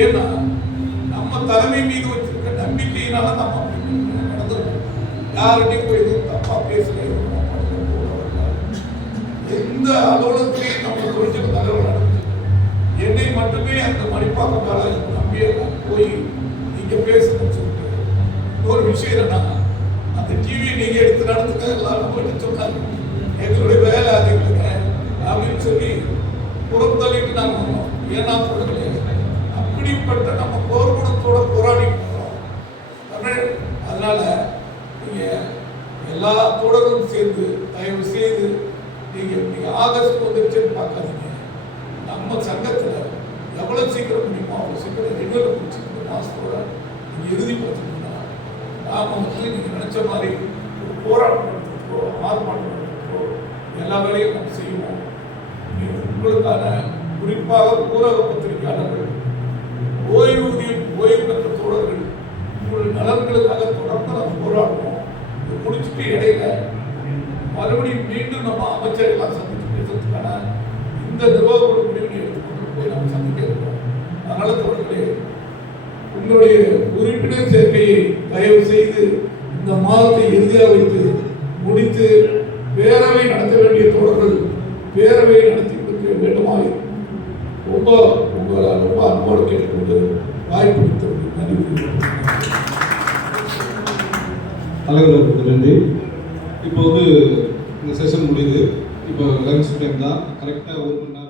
ஏன்னா நம்ம தலைமை மீது வச்சிருக்க நம்பிக்கையினால நம்ம நடந்துருக்கோம். யார்கிட்டையும் போய் எதுவும் தப்பா பேசல, எந்த அலுவலகத்திலையும் நம்ம தொழிற்சங்க தலைவர் நடந்து என்னை மட்டுமே அந்த மணிப்பாக்கம் காலேஜ் நம்பிய போய் நீங்க பேசணும்னு சொல்லிட்டு ஒரு விஷயம் என்னன்னா, அந்த டிவியை நீங்க எடுத்து நடத்துக்க எல்லாரும் போயிட்டு சொன்னாங்க, எங்களுடைய வேலை அது இல்லைங்க அப்படின்னு சொல்லி புறத்தள்ளிட்டு நாங்கள் வந்தோம். ஏன்னா சொல்லலையே, அப்படிப்பட்ட நம்ம போர்க்குணத்தோட போராடி இருக்கிறோம். அதனால நீங்க எல்லா தோழர்களும் சேர்ந்து தயவு செய்து நீங்க ஆகஸ்ட் வந்துருச்சுன்னு பார்க்காதீங்க. நம்ம சங்கத்துல எவ்வளவு சீக்கிரம் முடியுமோ அவ்வளவு சீக்கிரம் ரெகுலர் முடிச்சு இந்த மாசத்தோட நீங்க இறுதிப்படுத்தணும்னா நாம நீங்க நினைச்ச மாதிரி ஒரு போராட்டம் நடத்துறதோ ஆர்ப்பாட்டம் நடத்துறதோ எல்லா வேலையும் நம்ம செய்வோம். உங்களுக்கான குறிப்பாக ஊரக பத்திரிகையாளர்கள், ஓய்வூதியம் ஓய்வு பெற்ற தோழர்கள், உங்கள் நலன்களுக்காக தொடர்ந்து நம்ம போராடுவோம். இது முடிச்சுட்டு இடையில மறுபடியும் மீண்டும் நம்ம அமைச்சரெல்லாம் சந்தித்து பேசுறதுக்கான இந்த நிர்வாக முடிவுகளை எடுத்துக்கொண்டு போய் நம்ம சந்திக்க இருக்கோம். அதனால தோழர்களே, உங்களுடைய உறுப்பினர் சேர்க்கையை தயவு செய்து இந்த மாதத்தை இறுதியாக வைத்து முடித்து பேரவை நடத்த வேண்டிய தோழர்கள் பேரவையை நடத்தி கொடுக்க வேண்டுமாய் உங்களை ரொம்ப அன்போடு கேட்டுக்கொண்டு வாய்ப்பு நன்றி. தலைவர்களுக்கு நன்றி. இப்போ இந்த செஷன் முடியுது. இப்போ லஞ்ச் டைம் தான். கரெக்டாக 1 மணி நேரம்